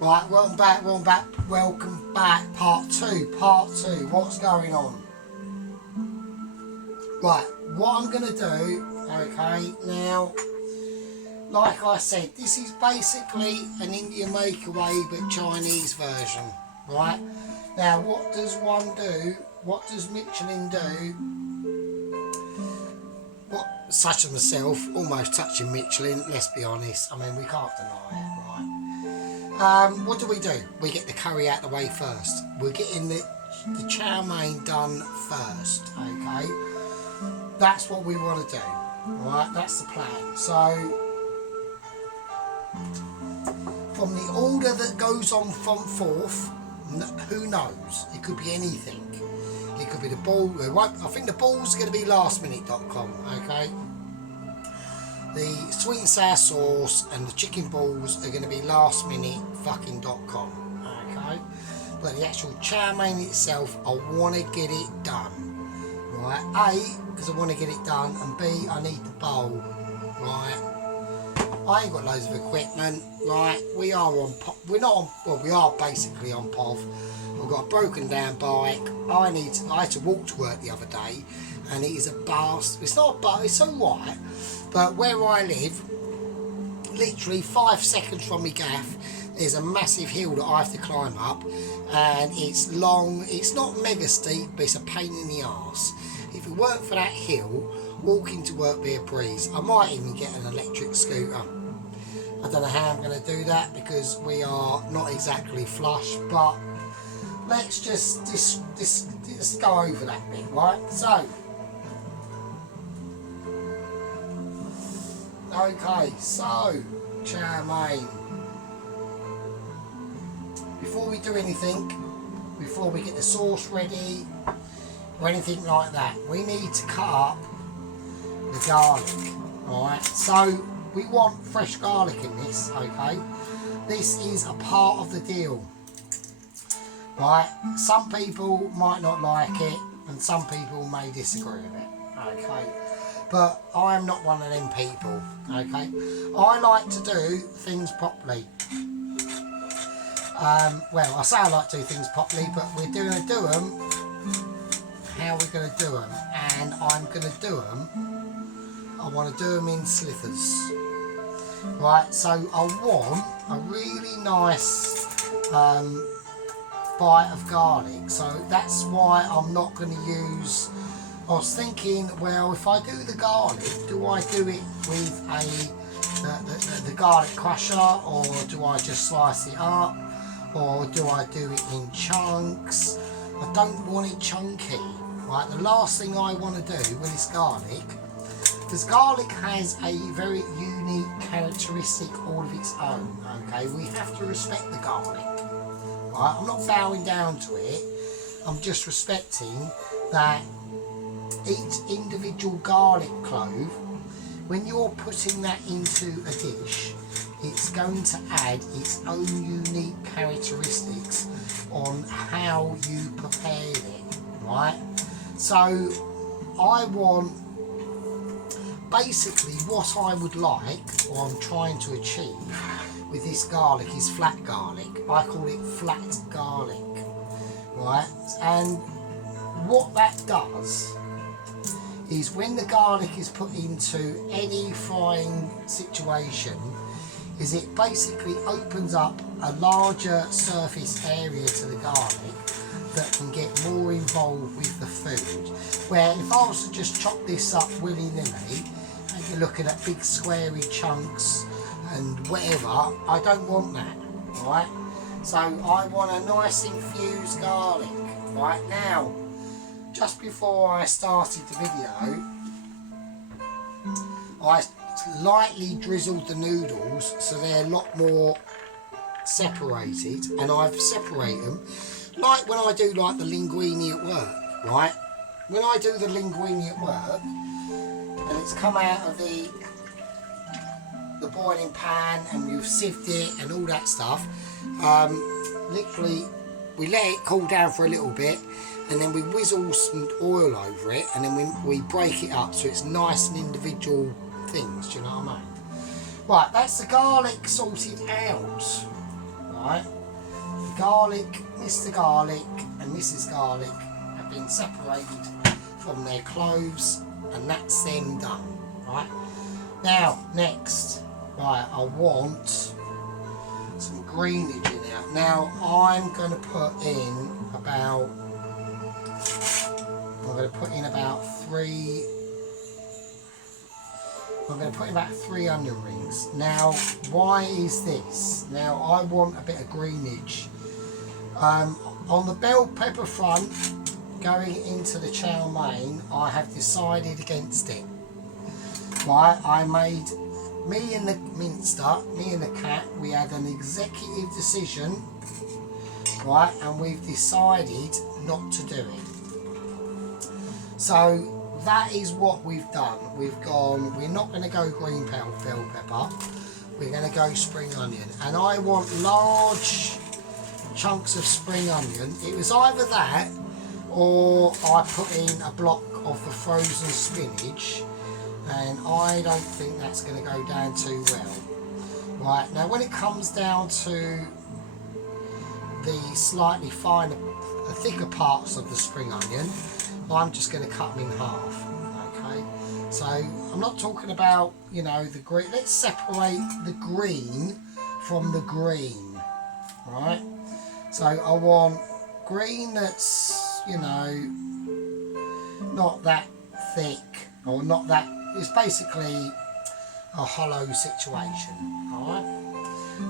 Right, welcome back, part two, what's going on? Right, what I'm going to do, okay, now, like I said, this is basically an Indian makeaway but Chinese version, right? Now, what does one do, what does Michelin do, such as myself, almost touching Michelin, let's be honest, I mean, we can't deny it, right? What do? We get the curry out of the way first. We're getting the chow mein done first, okay? That's what we want to do, right? That's the plan. So, from the order that goes on from forth, who knows? It could be anything. It could be the ball. I think the ball's going to be lastminute.com, okay? The sweet and sour sauce and the chicken balls are going to be lastminute.com, okay? But the actual chow mein itself, I want to get it done, right? A, because I want to get it done, and B, I need the bowl, right? I ain't got loads of equipment, right? We are on, we're not on, well, we are basically on POV. I've got a broken down bike. I had to walk to work the other day, and it is a bastard. It's not a bastard, it's alright, but where I live, literally 5 seconds from me gaff, there's a massive hill that I have to climb up, and it's long. It's not mega steep, but it's a pain in the arse. If it weren't for that hill, walking to work be a breeze. I might even get an electric scooter. I don't know how I'm going to do that because we are not exactly flush, but let's just go over that bit, right? So, okay, so chow mein. Before we do anything, before we get the sauce ready or anything like that, we need to cut up the garlic, alright? So we want fresh garlic in this, okay? This is a part of the deal, right? Some people might not like it and some people may disagree with it, okay? But I am not one of them people, okay? I like to do things properly. Well, I say I like to do things properly, but we're going to do them how we're going to do them. And I'm going to do them, I want to do them in slivers. Right, so I want a really nice bite of garlic. So that's why I'm not going to use... I was thinking, well, if I do the garlic, do I do it with the garlic crusher, or do I just slice it up, or do I do it in chunks? I don't want it chunky, right? The last thing I want to do with this garlic, because garlic has a very unique characteristic all of its own, okay? We have to respect the garlic, right? I'm not bowing down to it, I'm just respecting that each individual garlic clove, when you're putting that into a dish, it's going to add its own unique characteristics on how you prepare it, right? So I want, basically what I would like, or I'm trying to achieve with this garlic is flat garlic. I call it flat garlic, right? And what that does is when the garlic is put into any frying situation, is it basically opens up a larger surface area to the garlic that can get more involved with the food. Where if I was to just chop this up willy-nilly, and you're looking at big squarey chunks and whatever, I don't want that, right? So I want a nice infused garlic. Right now, just before I started the video, I lightly drizzled the noodles so they're a lot more separated, and I've separated them like when I do like the linguine at work, right? When I do the linguine at work and it's come out of the boiling pan and we've sieved it and all that stuff, literally we let it cool down for a little bit, and then we whizzle some oil over it, and then we break it up so it's nice and individual things, do you know what I mean? Right, that's the garlic sorted out, right? Garlic, Mr. Garlic and Mrs. Garlic have been separated from their cloves, and that's them done, right? Now, next, right, I want some greenage in there. Now, I'm going to put in about three onion rings. Now, why is this? Now, I want a bit of greenage. On the bell pepper front, going into the chow mein, I have decided against it. Right, I made, me and the cat, we had an executive decision, right, and we've decided not to do it. So that is what we've done. We've gone, we're not going to go green bell pepper, we're going to go spring onion. And I want large chunks of spring onion. It was either that or I put in a block of the frozen spinach, and I don't think that's going to go down too well. Right, now when it comes down to the slightly finer, the thicker parts of the spring onion, I'm just going to cut them in half. Okay, so I'm not talking about, you know, the green. Let's separate the green from the green, right? So I want green that's, you know, not that thick, or not that, it's basically a hollow situation, alright?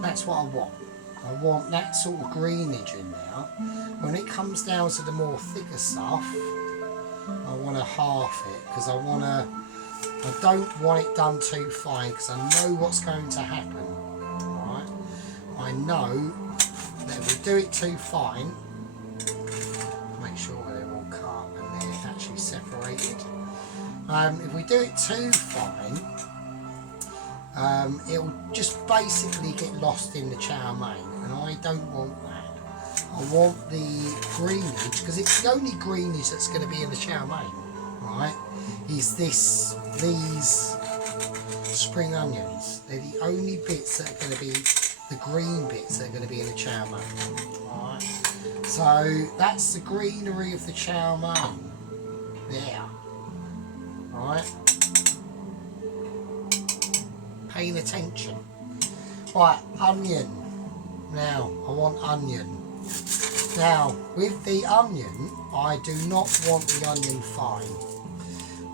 That's what I want. I want that sort of greenage in there. When it comes down to the more thicker stuff, I want to half it, because I don't want it done too fine, because I know what's going to happen, alright? I know that if we do it too fine, make sure they're all cut and they're actually separated. If we do it too fine, it'll just basically get lost in the chow mein, and I don't want that. I want the greenage, because it's the only greenage that's going to be in the chow mein, right? Is these spring onions. They're the only bits that are going to be the green bits that are going to be in the chow mein. Alright, so that's the greenery of the chow mein there. Right, paying attention. Right, onion. Now I want onion. Now with the onion, I do not want the onion fine.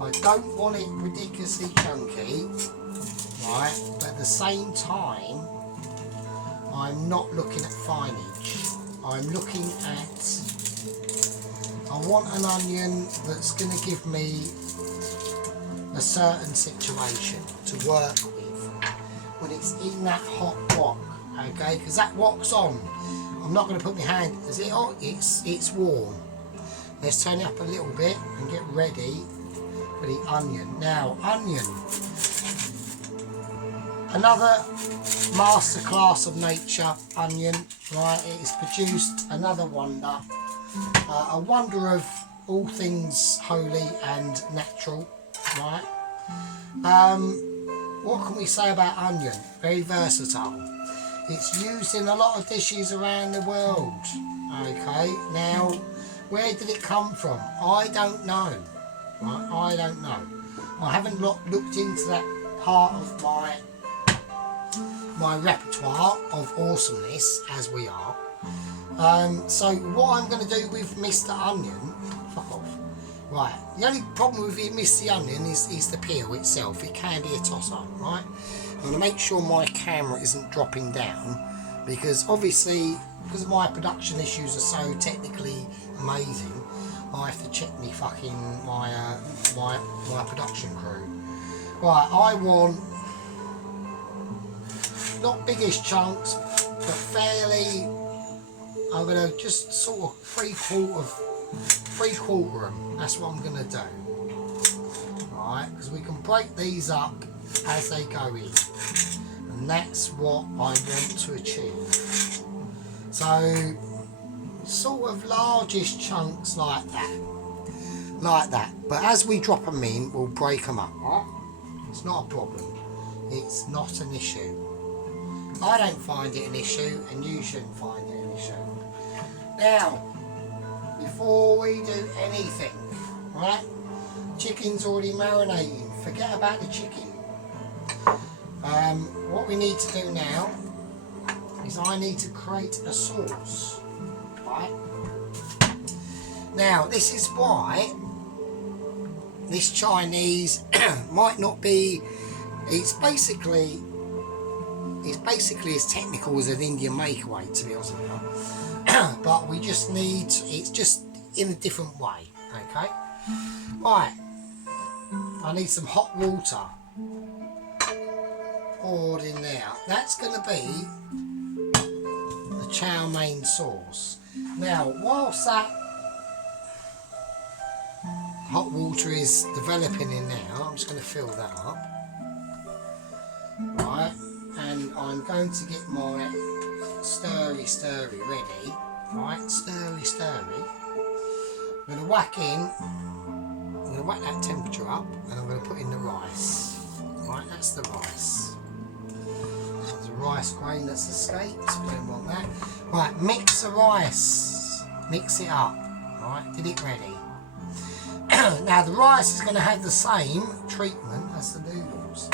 I don't want it ridiculously chunky, right? But at the same time, I'm not looking at fineage. I'm looking at, I want an onion that's going to give me a certain situation to work with when it's in that hot wok, okay? Because that wok's on. I'm not going to put my hand, is it on? It's warm. Let's turn it up a little bit and get ready for the onion. Now, onion. Another masterclass of nature, onion, right? It has produced another wonder. A wonder of all things holy and natural, right? What can we say about onion? Very versatile. It's used in a lot of dishes around the world, okay? Now, where did it come from? I don't know, right? I don't know. I haven't looked into that part of my repertoire of awesomeness, as we are. So what I'm going to do with Mr. Onion, fuck off. Right, the only problem with Mr. Onion is the peel itself. It can be a toss-up, right? I'm going to make sure my camera isn't dropping down, because obviously, because my production issues are so technically amazing, I have to check me fucking my production crew. Right, I want not biggish chunks, but fairly. I'm going to just sort of three quarter them. That's what I'm going to do. Right, because we can break these up as they go in, and that's what I want to achieve. So, sort of largish chunks like that. But as we drop them in, we'll break them up. Right? It's not a problem. It's not an issue. I don't find it an issue, and you shouldn't find it an issue. Now, before we do anything, right? Chicken's already marinating. Forget about the chicken. What we need to do now is I need to create a sauce, right? Now, this is why this Chinese might not be. It's basically as technical as an Indian makeaway, to be honest with you. But we just need. It's just in a different way. Okay. Right. I need some hot water poured in there. That's going to be the chow mein sauce. Now, whilst that hot water is developing in there, I'm just going to fill that up. Right, and I'm going to get my stirry ready. Right, stirry. I'm going to whack that temperature up, and I'm going to put in the rice. Right, that's the rice. There's a rice grain that's escaped. We don't want that. Right, mix the rice. Mix it up. Right, get it ready. Now the rice is going to have the same treatment as the noodles.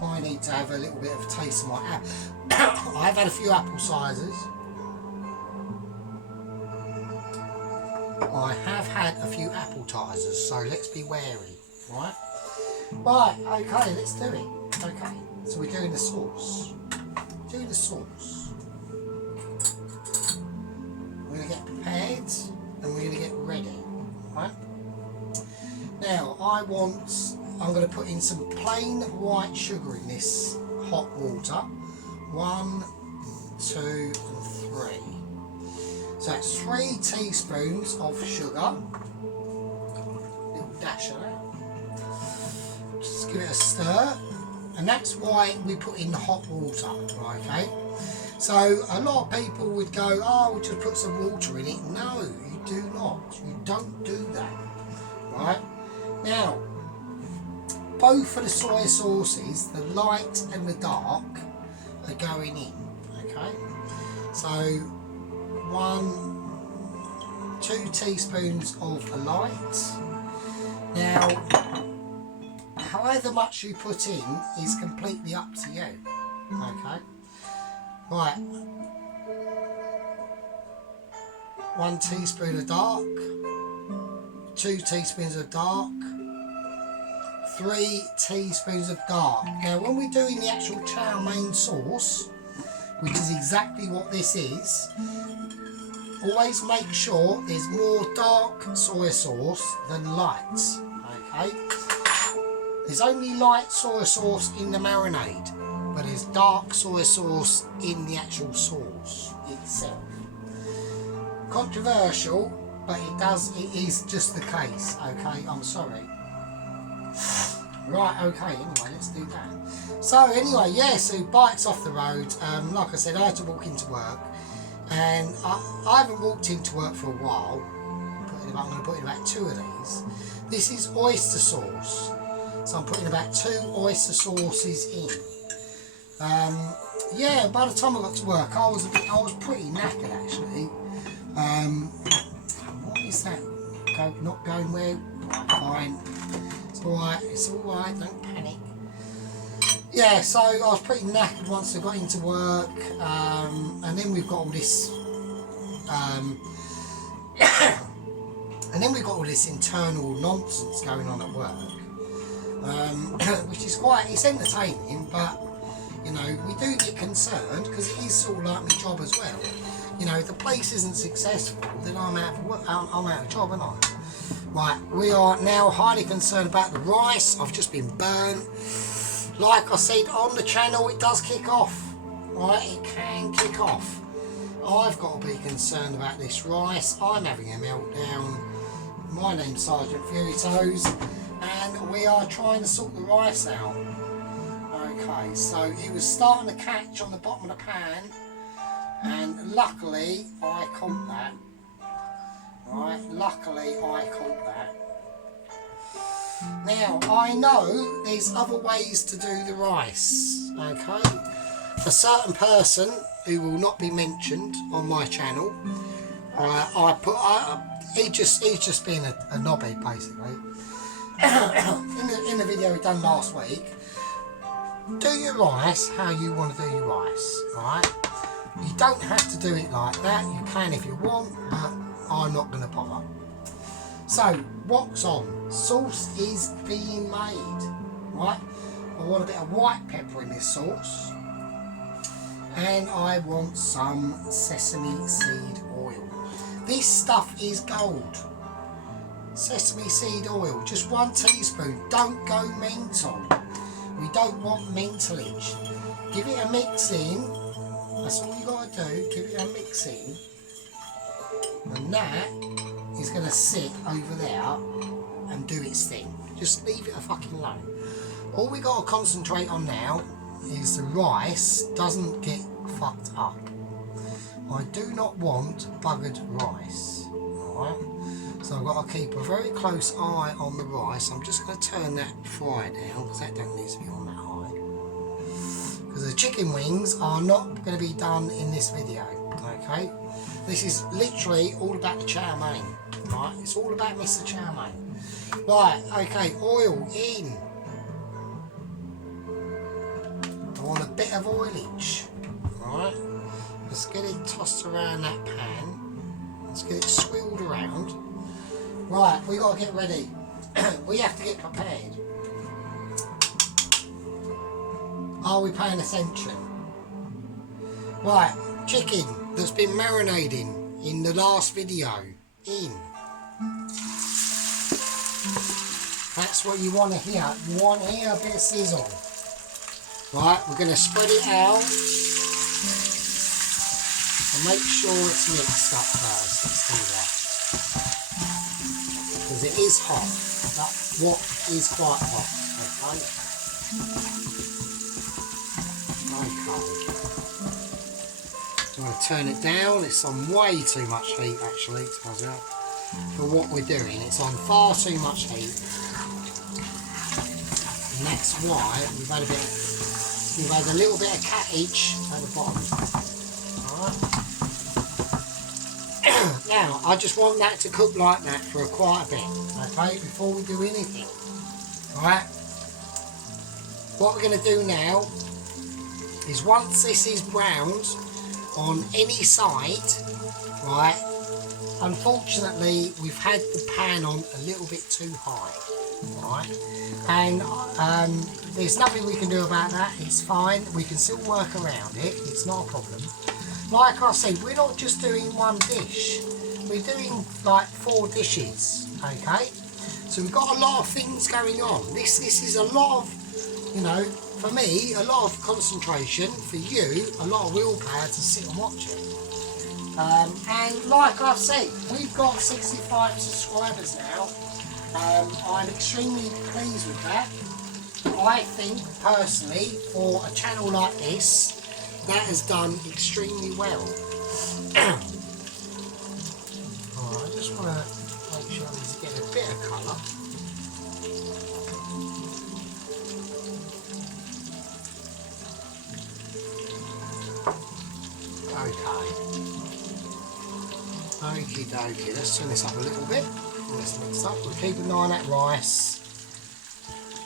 I need to have a little bit of a taste of my apple. I've had a few apple ciders. I have had a few appetizers, so let's be wary, right? Right, okay, let's do it. Okay, so we're doing the sauce. We're going to get prepared and we're going to get ready, right? Now, I'm going to put in some plain white sugar in this hot water. 1, 2 and 3. So that's 3 teaspoons of sugar. Little dash of that. Just give it a stir. And that's why we put in the hot water, okay? So a lot of people would go, oh, we'll just put some water in it. No, you do not. You don't do that, right? Now, both of the soy sauces, the light and the dark, are going in, okay? So 2 teaspoons of the light. Now, however much you put in is completely up to you, okay? Right, 1 teaspoon of dark, 2 teaspoons of dark, 3 teaspoons of dark. Now when we're doing the actual chow mein sauce, which is exactly what this is, always make sure there's more dark soy sauce than light, okay? There's only light soy sauce in the marinade, but there's dark soy sauce in the actual sauce itself. Controversial, but it is just the case, okay? I'm sorry. Right, okay, anyway, let's do that. So anyway, yeah, so bikes off the road. Like I said, I had to walk into work, and I haven't walked into work for a while. I'm going to put in about 2 of these. This is oyster sauce, so I'm putting about 2 oyster sauces in. Yeah, by the time I got to work, I was pretty knackered actually. What is that? Not going well? Fine. It's alright, don't panic. Yeah, so I was pretty knackered once I got into work, and then we've got all this internal nonsense going on at work, which is it's entertaining, but you know, we do get concerned because it is sort of like my job as well. You know, if the place isn't successful, then I'm out of work, I'm out of job, aren't I? Right, we are now highly concerned about the rice. I've just been burnt. Like I said on the channel, it does kick off. Right, it can kick off. I've got to be concerned about this rice. I'm having a meltdown. My name's Sergeant Fury Toes, and we are trying to sort the rice out. Okay, so it was starting to catch on the bottom of the pan, and luckily I caught that. Right, luckily I caught that. Now, I know there's other ways to do the rice, okay? a certain person who will not be mentioned on my channel, he's just being a knobhead basically. in the video we done last week, do your rice how you want to do your rice, right? You don't have to do it like that. You can if you want, but I'm not going to bother. So, what's on? Sauce is being made, right? I want a bit of white pepper in this sauce, and I want some sesame seed oil. This stuff is gold. Sesame seed oil, just 1 teaspoon. Don't go mental. We don't want mentalage. Give it a mix in. That's all you got to do. Give it a mix in, and that is going to sit over there and do its thing. Just leave it a fucking alone. All we got to concentrate on now is the rice doesn't get fucked up. I do not want buggered rice. Alright? So I've got to keep a very close eye on the rice. I'm just going to turn that fry down because that don't need to be on that high. Because the chicken wings are not going to be done in this video. Okay? This is literally all about the chow mein. Right? It's all about Mr. Chow Mein. Right, okay, oil in. I want a bit of oilage. Right? Let's get it tossed around that pan. Let's get it swirled around. Right, we got to get ready. We have to get prepared. Are we paying attention? Right, chicken that's been marinating in the last video. In. That's what you want to hear. You want to hear a bit of sizzle. Right, we're going to spread it out and make sure it's mixed up first. Let's do that. Because it is hot. That wok is quite hot. Okay. I'm going to turn it down. It's on way too much heat actually, for what we're doing. It's on far too much heat. And that's why we've had a little bit of cattage at the bottom. Alright. Now I just want that to cook like that for quite a bit, okay, before we do anything. Alright. What we're going to do now is once this is browned on any side, right, unfortunately we've had the pan on a little bit too high, right, and there's nothing we can do about that. It's fine, we can still work around it, it's not a problem. Like I said, we're not just doing one dish, we're doing like 4 dishes, okay, so we've got a lot of things going on. This is a lot of, you know, for me, a lot of concentration, for you, a lot of willpower to sit and watch it. And like I've said, we've got 65 subscribers now. I'm extremely pleased with that. I think, personally, for a channel like this, that has done extremely well. Right, I just want to make sure this is getting a bit of colour. Okay. Okie dokie, let's turn this up a little bit. Let's mix up. We'll keep an eye on that rice.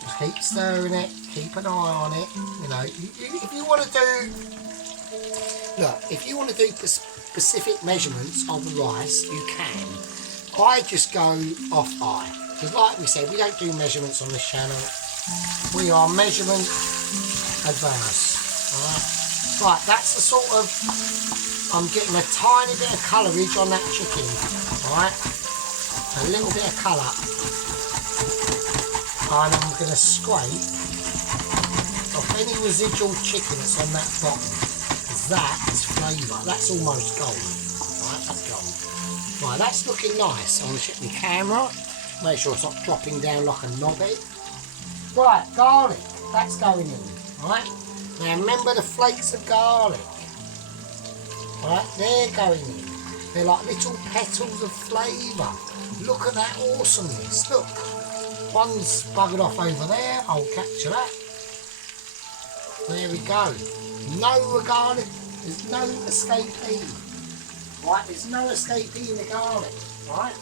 Just keep stirring it, keep an eye on it. You know, if you want to do, look, if you want to do specific measurements of the rice, you can. I just go off eye. Because like we said, we don't do measurements on this channel. We are measurement adverse. Alright. Right, that's the sort of, I'm getting a tiny bit of colourage on that chicken, right? A little bit of colour. And I'm going to scrape off any residual chicken that's on that bottom. Because that is flavour. That's almost gold. Right, that's gold. Right, that's looking nice. I'm going to check my camera. Make sure it's not dropping down like a knobhead. Right, garlic. That's going in, right? Now remember the flakes of garlic, right, they're going in. They're like little petals of flavour. Look at that awesomeness, look. One's buggered off over there, I'll capture that. There we go. No garlic, there's no escapee. Right, there's no escapee in the garlic, right?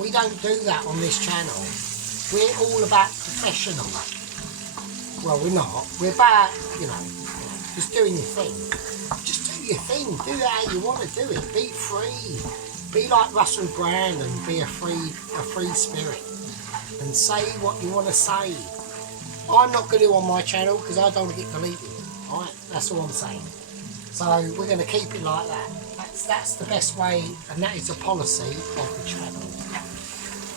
We don't do that on this channel. We're all about professional. Well, we're not. We're about, you know, just doing your thing. Just do your thing. Do it how you want to do it. Be free. Be like Russell Brand and be a free spirit. And say what you want to say. I'm not going to on my channel because I don't want to get deleted. Alright, that's all I'm saying. So we're going to keep it like that. That's the best way, and that is the policy of the channel.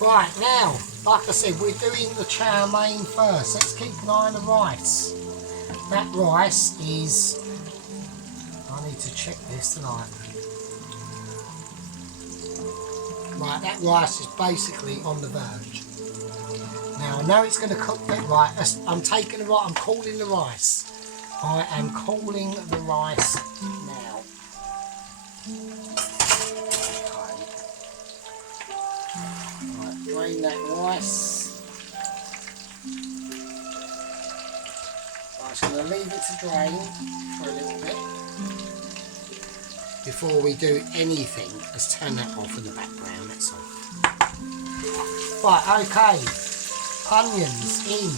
Right, now, like I said, we're doing the chow mein first. Let's keep an eye on the rice. That rice is... I need to check this tonight. Right, that rice is basically on the verge. Now, I know it's going to cook that right. I'm taking the right, I'm calling the rice. I am calling the rice now. Right, drain that rice. I'm just going to leave it to drain for a little bit before we do anything. Let's turn that off in the background, that's all. Right, okay. Onions in.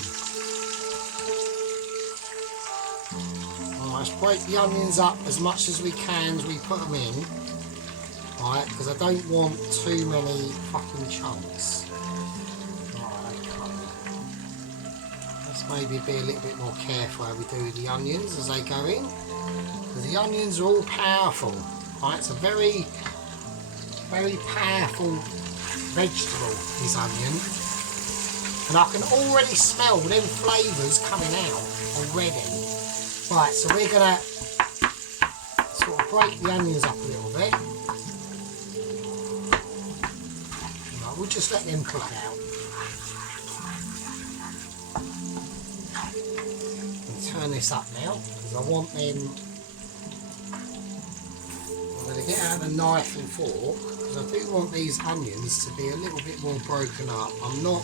Let's break the onions up as much as we can as we put them in, right? Because I don't want too many fucking chunks. Right, okay. Let's maybe be a little bit more careful how we do the onions as they go in, because the onions are all powerful, right? It's a very, very powerful vegetable, this onion, and I can already smell them flavours coming out already. Right, so we're going to sort of break the onions up a little bit. Right, we'll just let them cook out. And turn this up now, because I want them... I'm going to get out the knife and fork, because I do want these onions to be a little bit more broken up. I'm not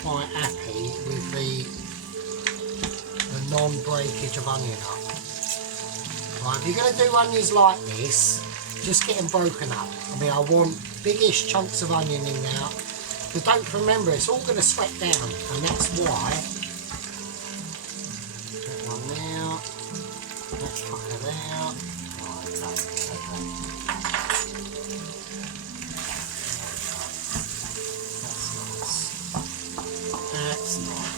quite happy with the non-breakage of onion up. Right, if you're going to do onions like this, just get them broken up. I mean, I want biggish chunks of onion in now. But don't remember, it's all going to sweat down, and that's why. That one there. That fucker there. Right, okay. That's nice. That's nice.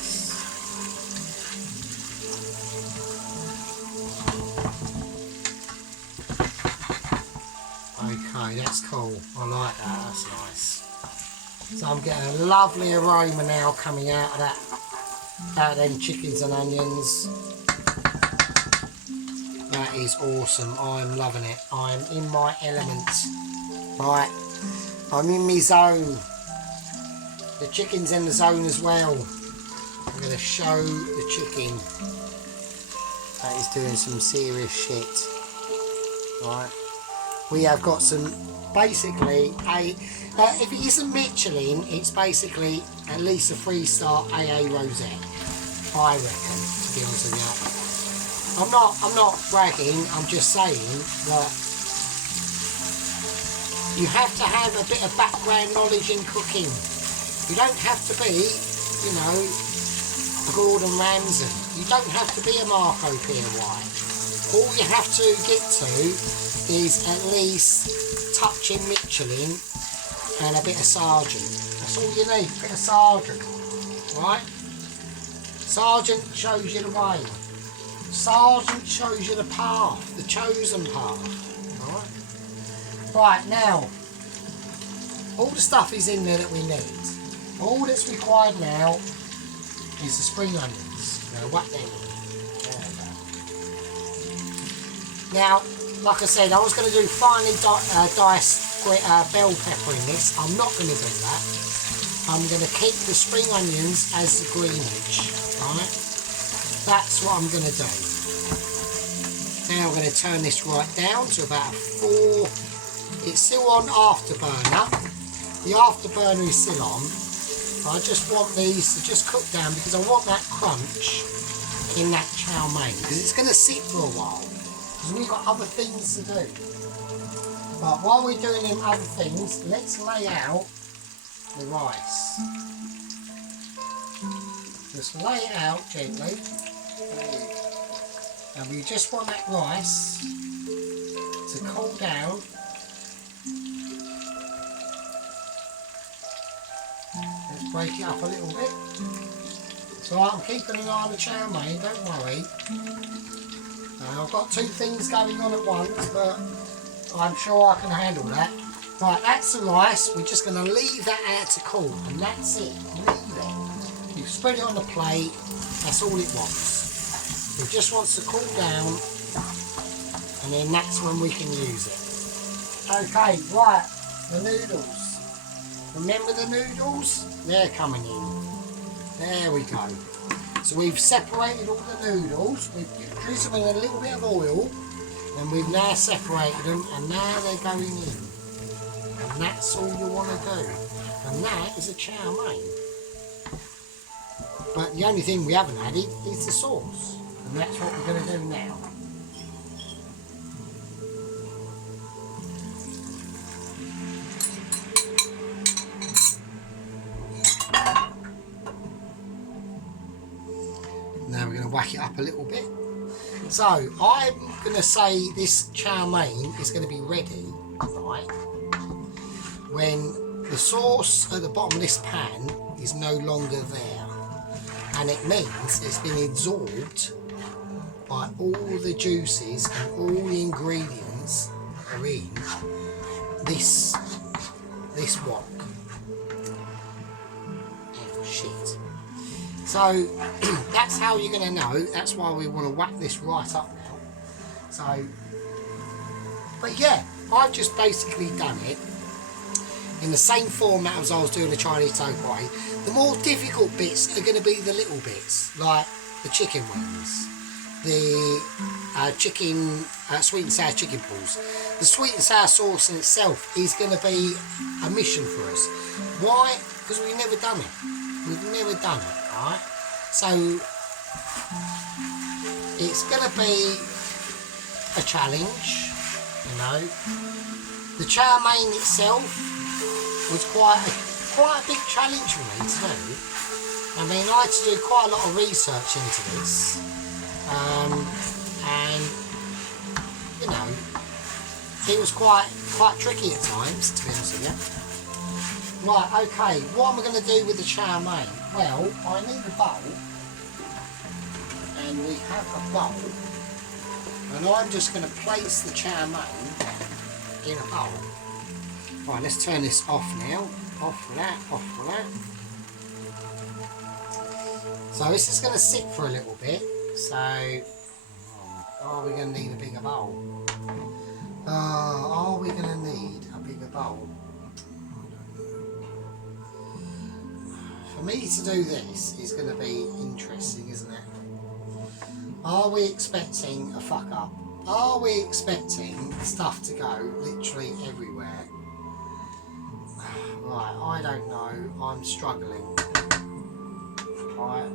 Okay, that's cool. I like that, that's nice. So I'm getting a lovely aroma now coming out of them chickens and onions. That is awesome. I'm loving it. I'm in my element. Right, I'm in my zone. The chicken's in the zone as well. I'm going to show the chicken that is doing some serious shit. Right. We have got some, basically, if it isn't Michelin, it's basically at least a 3-star AA rosette, I reckon, to be honest with you. I'm not bragging, I'm just saying that you have to have a bit of background knowledge in cooking. You don't have to be, you know, Gordon Ramsay. You don't have to be a Marco Pierre. All you have to get to is at least touching Michelin and a bit of Sergeant. That's all you need, a bit of Sergeant, right? Sergeant shows you the way. Sergeant shows you the path, the chosen path, right? Right, now, all the stuff is in there that we need. All that's required now is the spring onions. Now, whack them in. Now, like I said, I was going to do finely diced bell pepper in this. I'm not going to do that. I'm going to keep the spring onions as the greenage, right? That's what I'm going to do. Now I'm going to turn this right down to about 4. It's still on afterburner. The afterburner is still on. I just want these to just cook down because I want that crunch in that chow mein because it's going to sit for a while because we've got other things to do. But while we're doing them other things, let's lay out the rice. Just lay it out gently. And we just want that rice to cool down. Let's break it up a little bit. So I'm keeping an eye on the chow mein, don't worry. I've got two things going on at once, but I'm sure I can handle that. Right, that's the rice. We're just going to leave that out to cool, and that's it. Leave it. You spread it on the plate. That's all it wants. It just wants to cool down, and then that's when we can use it. Okay, right, the noodles. Remember the noodles? They're coming in. There we go. So we've separated all the noodles. We've drizzled them in a little bit of oil, and we've now separated them, and now they're going in. And that's all you want to do. And that is a chow mein. But the only thing we haven't added is the sauce. And that's what we're going to do now. Now we're going to whack it up a little bit. So I'm going to say this chow mein is going to be ready, right, when the sauce at the bottom of this pan is no longer there. And it means it's been absorbed by all the juices and all the ingredients are in this wok. Oh shit. So that's how you're going to know. That's why we want to whack this right up now. So, but yeah, I've just basically done it in the same format as I was doing the Chinese takeaway. The more difficult bits are going to be the little bits, like the chicken wings, the chicken sweet and sour chicken balls. The sweet and sour sauce in itself is going to be a mission for us. Why? Because we've never done it. We've never done it, right? So it's going to be a challenge, you know. The chow mein itself was quite a big challenge for me to do. I mean, I had to do quite a lot of research into this, and you know, it was quite tricky at times, to be honest with you. Right, okay, what am I going to do with the chow mein? Well, I need a bowl, and we have a bowl, and I'm just going to place the chow mein in a bowl. Right, let's turn this off now. Off for that, off for that. So this is going to sit for a little bit. So, are we going to need a bigger bowl? Are we going to need a bigger bowl? For me to do this is going to be interesting, isn't it? Are we expecting a fuck up? Are we expecting stuff to go literally everywhere? Right, I don't know. I'm struggling. Right.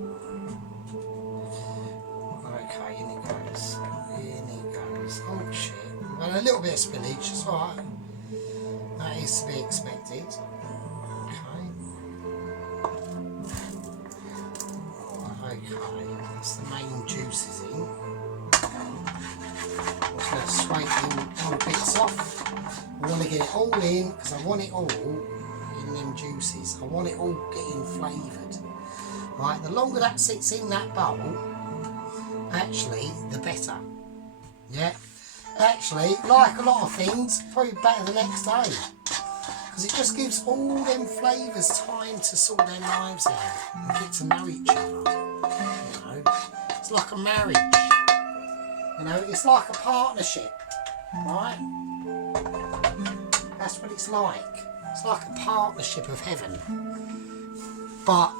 Okay, in it goes. In it goes. Oh shit. Well, a little bit of spillage. It's alright. That is to be expected. Okay. Okay, that's the main juices in. I'm just going to scrape all bits off. I want to get it all in because I want it all in them juices. I want it all getting flavoured. Right, the longer that sits in that bowl, actually, the better. Yeah, actually, like a lot of things, probably better the next day. Because it just gives all them flavours time to sort their lives out and get to know each other. You know, it's like a marriage. You know, it's like a partnership, right? That's what it's like. It's like a partnership of heaven. But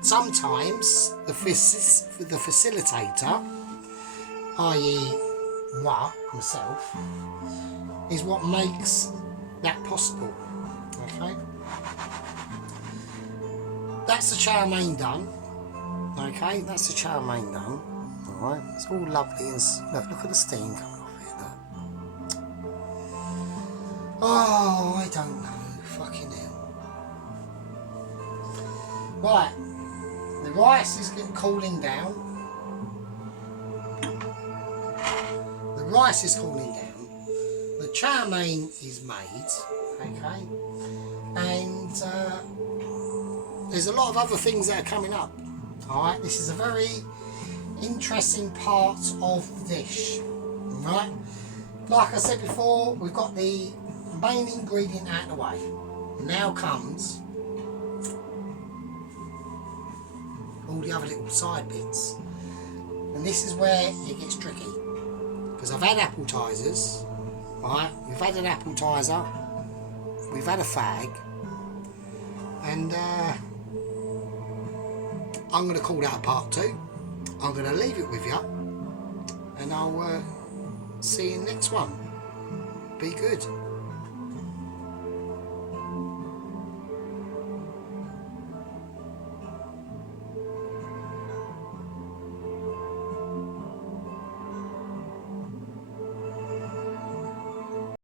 sometimes the facilitator, i.e. myself, is what makes that possible. Okay, that's the chow mein done. Okay, that's the chow mein done. Alright, it's all lovely and look at the steam coming off it. Look. Oh, I don't know. Fucking hell. Right, the rice is getting cooling down. The rice is cooling down. The chow mein is made, okay, and there's a lot of other things that are coming up. Alright, this is a very interesting part of the dish. Right, like I said before, we've got the main ingredient out of the way. Now comes all the other little side bits, and this is where it gets tricky, because I've had appetizers. Right, we've had an appetizer, we've had a fag, and I'm going to call that a part 2. I'm going to leave it with you, and I'll see you in the next one. Be good.